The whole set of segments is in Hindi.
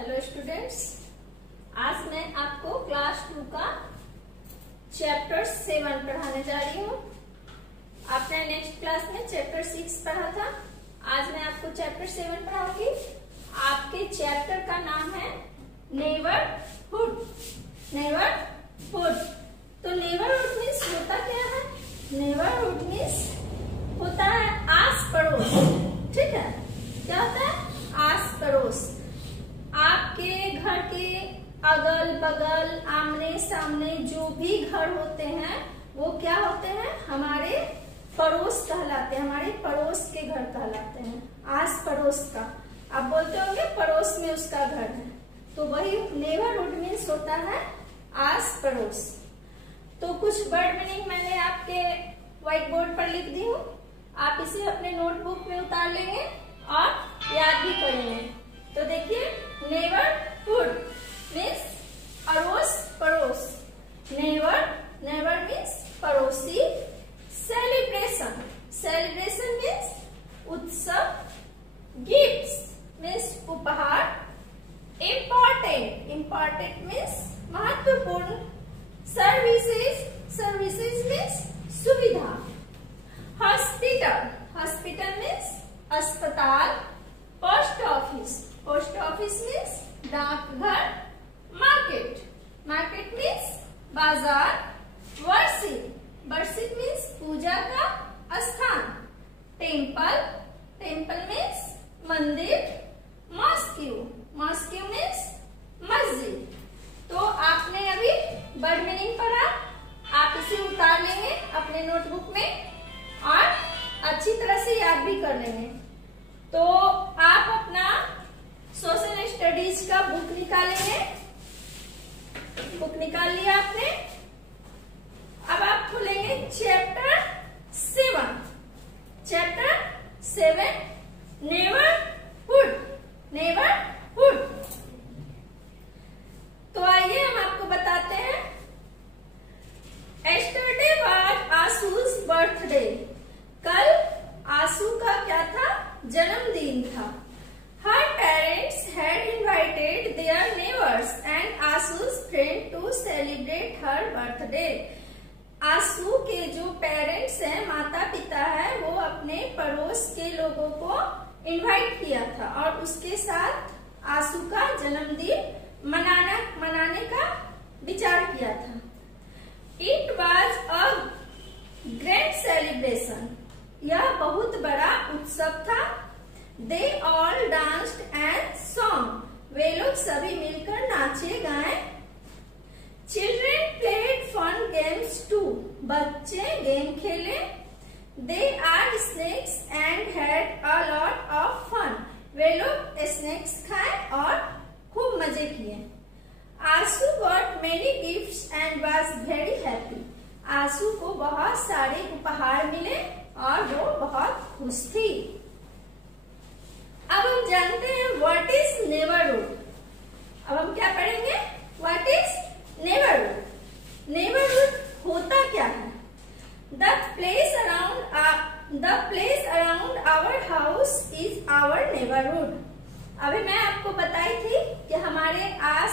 हेलो स्टूडेंट्स, आज मैं आपको क्लास 2 का चैप्टर 7 पढ़ाने जा रही हूँ। आपने नेक्स्ट क्लास में चैप्टर 6 पढ़ा था। आज मैं आपको चैप्टर 7 पढ़ाऊंगी। आपके चैप्टर का नाम है नेबरहुड। नेबरहुड तो नेबरहुड मीन्स होता क्या है? नेबरहुड मीन्स होता है आस पड़ोस। ठीक है, क्या होता है? आस पड़ोस। आपके घर के अगल बगल आमने सामने जो भी घर होते हैं वो क्या होते हैं? हमारे पड़ोस कहलाते हैं। हमारे पड़ोस के घर कहलाते हैं, आस पड़ोस का। आप बोलते होंगे पड़ोस में उसका घर है, तो वही नेबरहुड मीन्स होता है आस पड़ोस। तो कुछ वर्ड मीनिंग मैंने आपके व्हाइट बोर्ड पर लिख दी हूँ। आप इसे अपने नोटबुक में उतार लेंगे और याद भी करेंगे। तो देखिए, नेबरहुड मीन्स अड़ोस पड़ोस। नेबर मीन्स पड़ोसी। सेलिब्रेशन मीन्स उत्सव। गिफ्ट्स मीन्स उपहार। इम्पोर्टेंट मीन्स महत्वपूर्ण। सर्विसेज मीन्स सुविधा। हॉस्पिटल मीन्स अस्पताल। पोस्ट ऑफिस मीन्स डाकघर। मार्केट मीन्स बाजार। वर्शिप मीन्स पूजा का स्थान। टेम्पल मीन्स मंदिर। मॉस्क्यू मीन्स मस्जिद। तो आपने अभी वर्ड मीनिंग पढ़ा, आप इसे उतार लेंगे अपने नोटबुक में और अच्छी तरह से याद भी कर लेंगे। तो आप अपना सोशल स्टडीज का बुक निकालेंगे। बुक निकाल लिया आपने। अब आप खोलेंगे चैप्टर 7 नेबरहुड। तो आइए हम आपको बताते हैं। Yesterday was Ashu's birthday. कल आशू का क्या था? जन्मदिन था। Her parents had invited their neighbors and Ashu's friend to celebrate her birthday. आशू के जो पेरेंट्स हैं, माता पिता है, वो अपने पड़ोस के लोगों को इनवाइट किया था और उसके साथ आशू का जन्मदिन मनाने का विचार किया था। It was a grand celebration. यह बहुत बड़ा उत्सव था। They all danced and sung. वे लोग सभी मिलकर नाचे गाए। Children played fun games too. बच्चे गेम खेले। They are snakes and had a lot of fun. वे लोग स्नैक्स खाए और खूब मजे किए। आशू got many gifts and was very happy. आशू को बहुत सारे उपहार मिले और वो बहुत खुश थी। अब हम जानते हैं व्हाट इज नेबरहुड। अब हम क्या पढ़ेंगे? What is neighbourhood. नेबरहुड होता क्या है? The place around our house is our neighbourhood. अभी मैं आपको बताई थी कि हमारे आस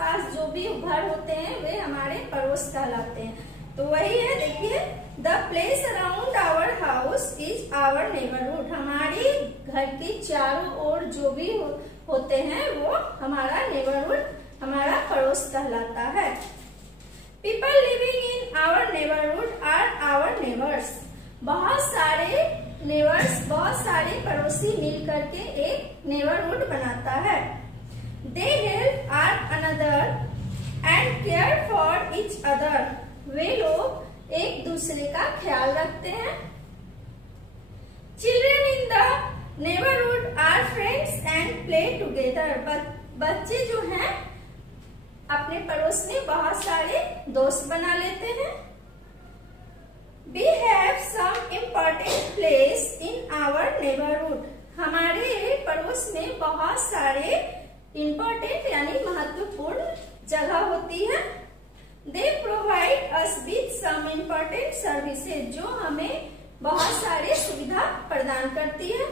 पास जो भी घर होते हैं वे हमारे पड़ोस कहलाते हैं। तो वही है, देखिए, the place around our house is our neighbourhood. हमारे घर के चारों ओर जो भी होते हैं वो हमारा नेबरहुड, हमारा पड़ोस कहलाता है। People living in our neighbourhood are our neighbours. बहुत सारे पड़ोसी मिल करके एक नेबरहुड बनाता है। They help are another and care for each other. वे लोग एक दूसरे का ख्याल रखते हैं। Children in the neighbourhood are friends and play together. बच्चे जो हैं अपने पड़ोस में बहुत सारे दोस्त बना लेते हैं। We have some important place in our neighborhood. हमारे पड़ोस में बहुत सारे इम्पोर्टेंट यानी महत्वपूर्ण जगह होती है। They provide us with some important services, जो हमें बहुत सारे सुविधा प्रदान करती है।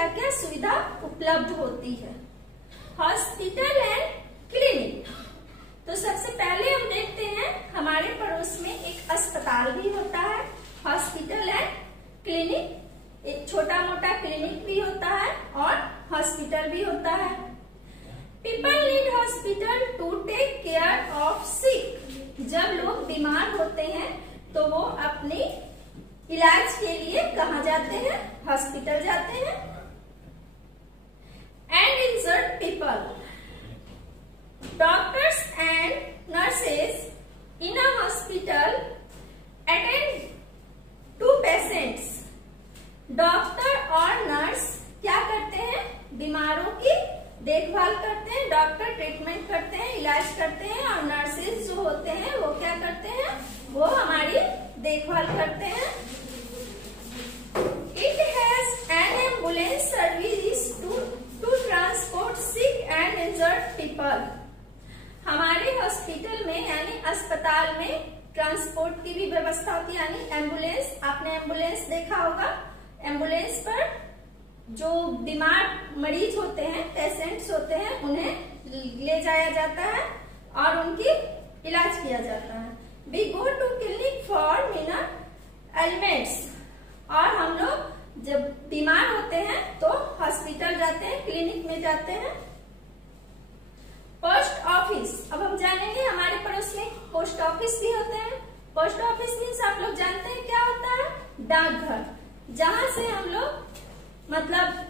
क्या क्या सुविधा उपलब्ध होती है। Hospital and clinic. तो सबसे पहले हम देखते हैं हमारे पड़ोस में एक अस्पताल भी होता है, हॉस्पिटल एंड क्लिनिक। एक छोटा मोटा क्लिनिक भी होता है और हॉस्पिटल भी होता है। People need hospital to take care of sick. जब लोग बीमार होते हैं तो वो अपनी इलाज के लिए कहाँ जाते हैं? हॉस्पिटल जाते हैं। And injured people. Doctors and nurses in a hospital attend to patients. Doctor और नर्स क्या करते हैं? बीमारों की देखभाल करते हैं। डॉक्टर ट्रीटमेंट करते हैं, इलाज करते हैं, और नर्सेज जो होते हैं वो क्या करते हैं? वो हमारी देखभाल करते हैं। It has an ambulance service to transport sick and injured people. हमारे हॉस्पिटल में यानी अस्पताल में ट्रांसपोर्ट की भी व्यवस्था होती है, यानी एम्बुलेंस। आपने एम्बुलेंस देखा होगा। एम्बुलेंस पर जो बीमार मरीज होते हैं, पेशेंट्स होते हैं, उन्हें ले जाया जाता है और उनकी इलाज किया जाता है। We go to clinic for minor ailments. और हम लोग जब बीमार होते हैं तो हॉस्पिटल जाते हैं, क्लिनिक में जाते हैं। Post office. अब हम जानेंगे हमारे पड़ोस में पोस्ट ऑफिस भी होते हैं। पोस्ट ऑफिस मीन्स आप लोग जानते हैं क्या होता है? डाकघर, जहां से हम लोग मतलब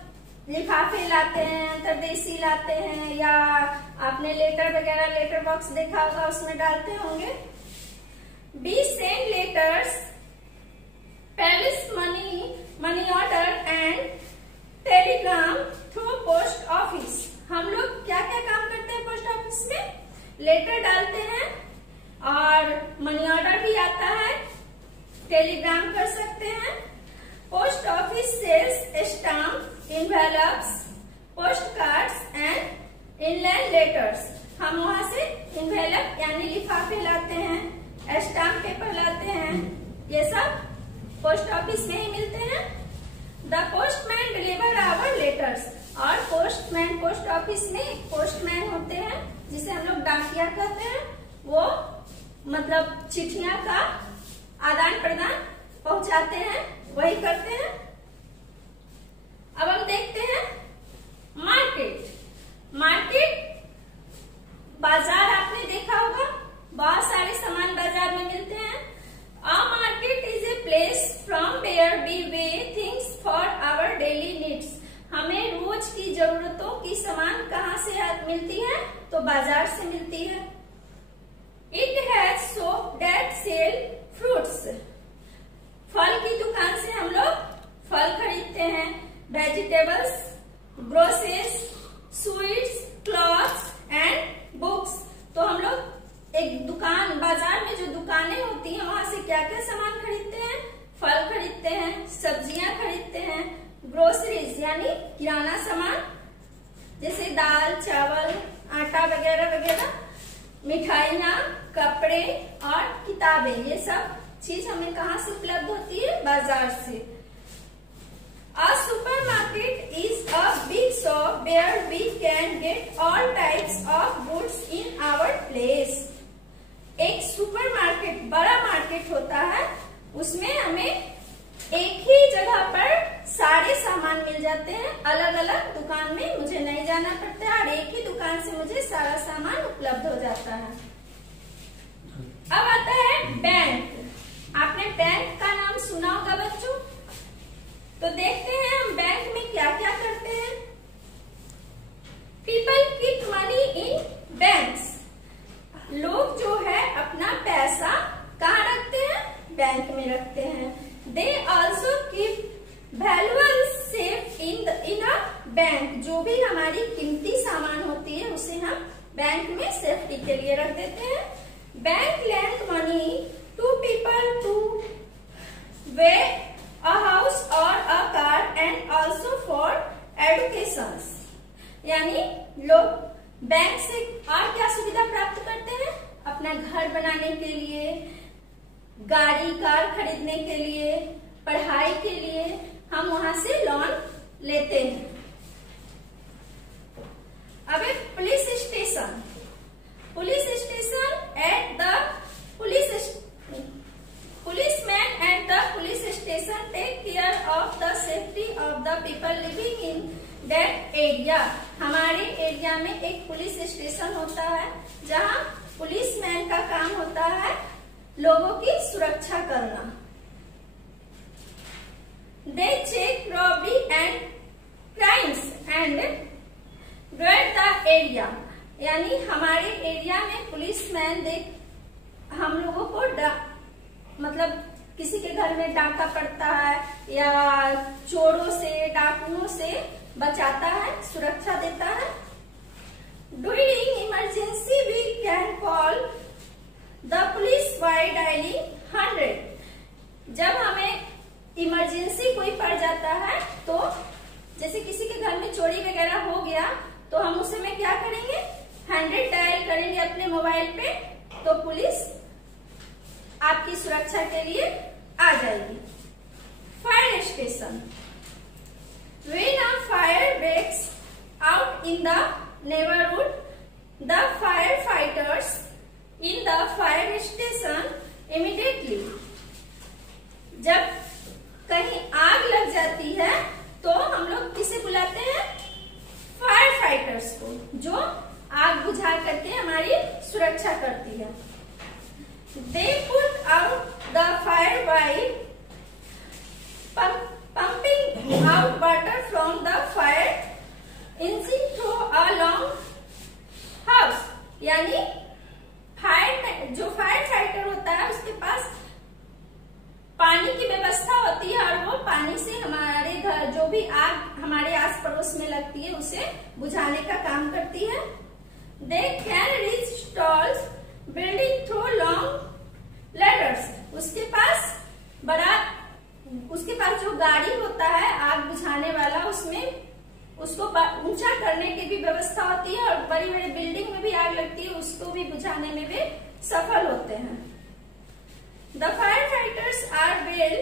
लिफाफे लाते हैं, अंतरदेशी लाते हैं, या आपने लेटर वगैरह, लेटर बॉक्स देखा होगा, उसमें डालते होंगे। We send letters, money order and telegram through post office। हम लोग क्या क्या काम करते हैं पोस्ट ऑफिस में? लेटर डालते हैं और मनी ऑर्डर भी आता है, टेलीग्राम कर सकते हैं। Post office sells stamp, envelopes, postcards and inland letters. हम वहां से इनवेलप यानी लिफाफे लाते हैं, स्टाम्प पेपर लाते हैं, ये सब पोस्ट ऑफिस में ही मिलते हैं। The postman deliver our letters. और पोस्टमैन, पोस्ट ऑफिस में एक पोस्टमैन होते हैं जिसे हम लोग डाकिया कहते हैं। वो मतलब चिट्ठियां का आदान प्रदान पहुंचाते हैं, वही करते हैं। अब हम देखते हैं मार्केट। मार्केट बाजार आपने देखा होगा, बहुत सारे सामान बाजार में मिलते हैं। A market is a place from where we way things for our daily needs. हमें रोज की जरूरतों की सामान कहाँ से मिलती है? तो बाजार से मिलती है। It has shop that sell fruits. फल की दुकान से हम लोग फल खरीदते हैं, vegetables, groceries, sweets, clothes and books. तो हम लोग एक दुकान, बाजार में जो दुकानें होती हैं वहां से क्या क्या सामान खरीदते हैं? फल खरीदते हैं, सब्जियां खरीदते हैं, ग्रोसरीज यानी किराना सामान जैसे दाल, चावल, आटा वगैरह वगैरह, मिठाइयाँ, कपड़े और किताबें, ये सब चीज हमें कहाँ से उपलब्ध होती है? बाजार से। A supermarket is a big shop where we can get all types of goods in our place. एक सुपरमार्केट, बड़ा मार्केट होता है, उसमें हमें एक ही जगह पर सारे सामान मिल जाते हैं। अलग अलग दुकान में मुझे नहीं जाना पड़ता है और एक ही दुकान से मुझे सारा सामान उपलब्ध हो जाता है। अब आता है बैंक। आपने बैंक का नाम सुना होगा बच्चों। तो देखते हैं हम बैंक में क्या क्या करते हैं। People keep money in banks. लोग जो है अपना पैसा कहाँ रखते हैं? बैंक में रखते हैं। They also keep valuable safe in a bank. जो भी हमारी कीमती सामान होती है उसे हम बैंक में सेफ्टी के लिए रख देते हैं। Bank lend money to people to buy a house or a car and also for education. यानी लोग बैंक से और क्या सुविधा प्राप्त करते हैं? अपना घर बनाने के लिए, गाड़ी कार खरीदने के लिए, पढ़ाई के लिए हम वहां से लोन लेते हैं। अब एक police station at the policeman at the police station take care of the safety of the people living in that area। हमारे एरिया में एक पुलिस स्टेशन होता है जहाँ पुलिसमैन का काम होता है लोगों की सुरक्षा करना। They check robbery and crimes and guard the area। यानी हमारे एरिया में पुलिसमैन हम लोगों को मतलब किसी के घर में डाका पड़ता है या चोरों से डाकुओं से बचाता है, सुरक्षा देता है। During emergency we can call the police by dialing 100। जब हमें इमरजेंसी कोई पड़ जाता है तो जैसे किसी के घर में चोरी वगैरह हो गया तो हम उस समय क्या करेंगे, 100 डायल करेंगे अपने मोबाइल पे, तो पुलिस आपकी सुरक्षा के लिए आ जाएगी। Fire station, when a fire breaks out in the neighborhood, the firefighters in the fire station immediately। जब कहीं आग लग जाती है तो हम लोग किसे बुलाते हैं, फायर फाइटर्स को, जो आग बुझा करके हमारी सुरक्षा करती है। They put out the fire by pumping out water from the fire engine through a long hose। यानी जो फायर फाइटर होता है उसके पास पानी की व्यवस्था होती है और वो पानी से हमारे घर जो भी आग हमारे आस पड़ोस में लगती है उसे बुझाने का काम करती है। They can reach tall building through long ladders। उसके पास जो गाड़ी होता है आग बुझाने वाला, उसमें उसको ऊंचा करने की भी व्यवस्था होती है और बड़ी बड़ी बिल्डिंग में भी आग लगती है उसको भी बुझाने में भी सफल होते हैं। The firefighters are well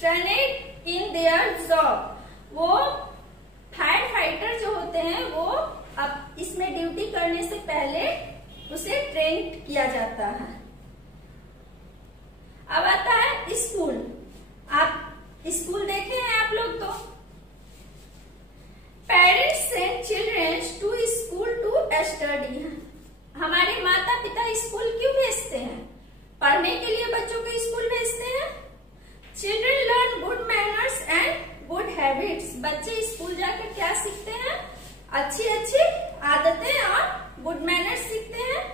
trained in their job। वो फायर फाइटर जो होते हैं वो अब इसमें ड्यूटी करने से पहले उसे ट्रेन किया जाता है। अब आता है स्कूल। आप स्कूल देखे हैं आप लोग तो। Parents send children to school to study. हमारे माता पिता स्कूल क्यों भेजते हैं, पढ़ने के लिए बच्चों को स्कूल भेजते हैं। Children learn good manners and good habits. बच्चे स्कूल जाकर क्या सीखते हैं, अच्छी अच्छी आदतें और गुड मैनर्स सीखते हैं।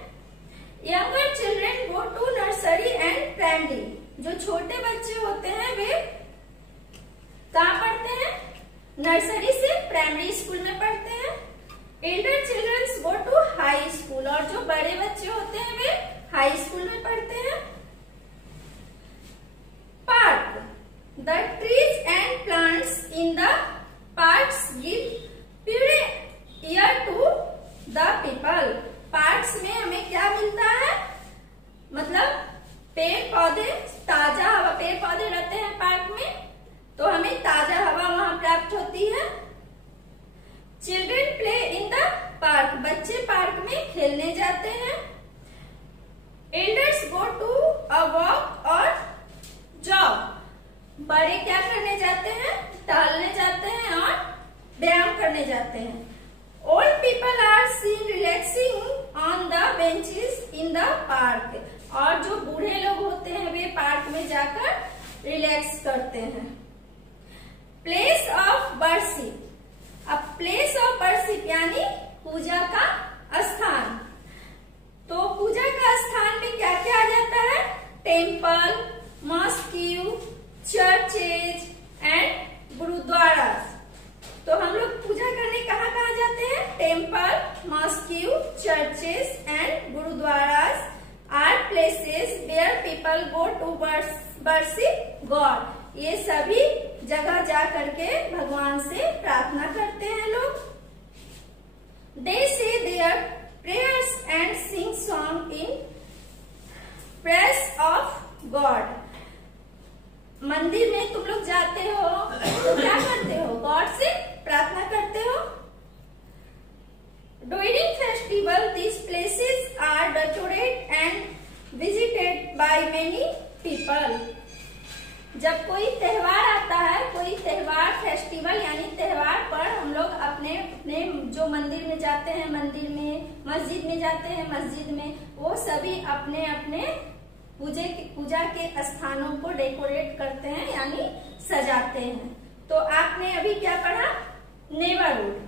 Younger children go to nursery and primary. जो छोटे बच्चे होते हैं वे कहाँ पढ़ते हैं, नर्सरी से प्राइमरी स्कूल में पढ़ते हैं। Elder children go to high school. और जो बड़े बच्चे होते हैं वे हाई स्कूल में पढ़ते हैं। Park, the trees and plants in the parks give pure air to the people. Parks में हमें क्या मिलता है, मतलब पेड़ पौधे, ताजा हवा, पेड़ पौधे रहते हैं पार्क में तो हमें ताजा हवा वहां प्राप्त होती है। Children play in the park. बच्चे पार्क में खेलने जाते हैं। Elders go to a walk और जॉग। बड़े क्या करने जाते हैं, टहलने जाते हैं और व्यायाम करने जाते हैं। Old people are seen relaxing on the benches in the park। और जो बूढ़े लोग होते हैं वे पार्क में जाकर रिलैक्स करते हैं। Place of worship. अब प्लेस ऑफ वर्शिप यानी पूजा का स्थान। तो पूजा का स्थान में क्या क्या आ जाता है, temple, mosque, churches and gurdwara. तो हम लोग पूजा करने कहाँ कहाँ जाते हैं, temple, mosque, churches and gurdwaras are places where people go to worship God. ये सभी जगह जा करके भगवान से प्रार्थना करते हैं लोग। They say their prayers and sing song in praise of God. मंदिर में तुम लोग जाते हो तो क्या करते हो, गॉड से प्रार्थना करते हो। During festival this places are decorated and visited by many people. जब कोई त्योहार आता है, कोई त्योहार फेस्टिवल यानी त्योहार पर हम लोग अपने अपने जो मंदिर में जाते हैं, मंदिर में, मस्जिद में जाते हैं, मस्जिद में, वो सभी अपने अपने पूजा के स्थानों को डेकोरेट करते हैं यानी सजाते हैं। तो आपने अभी क्या पढ़ा, नेबरहुड,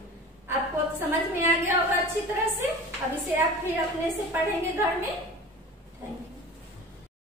आपको समझ में आ गया होगा अच्छी तरह से। अब इसे आप फिर अपने से पढ़ेंगे घर में।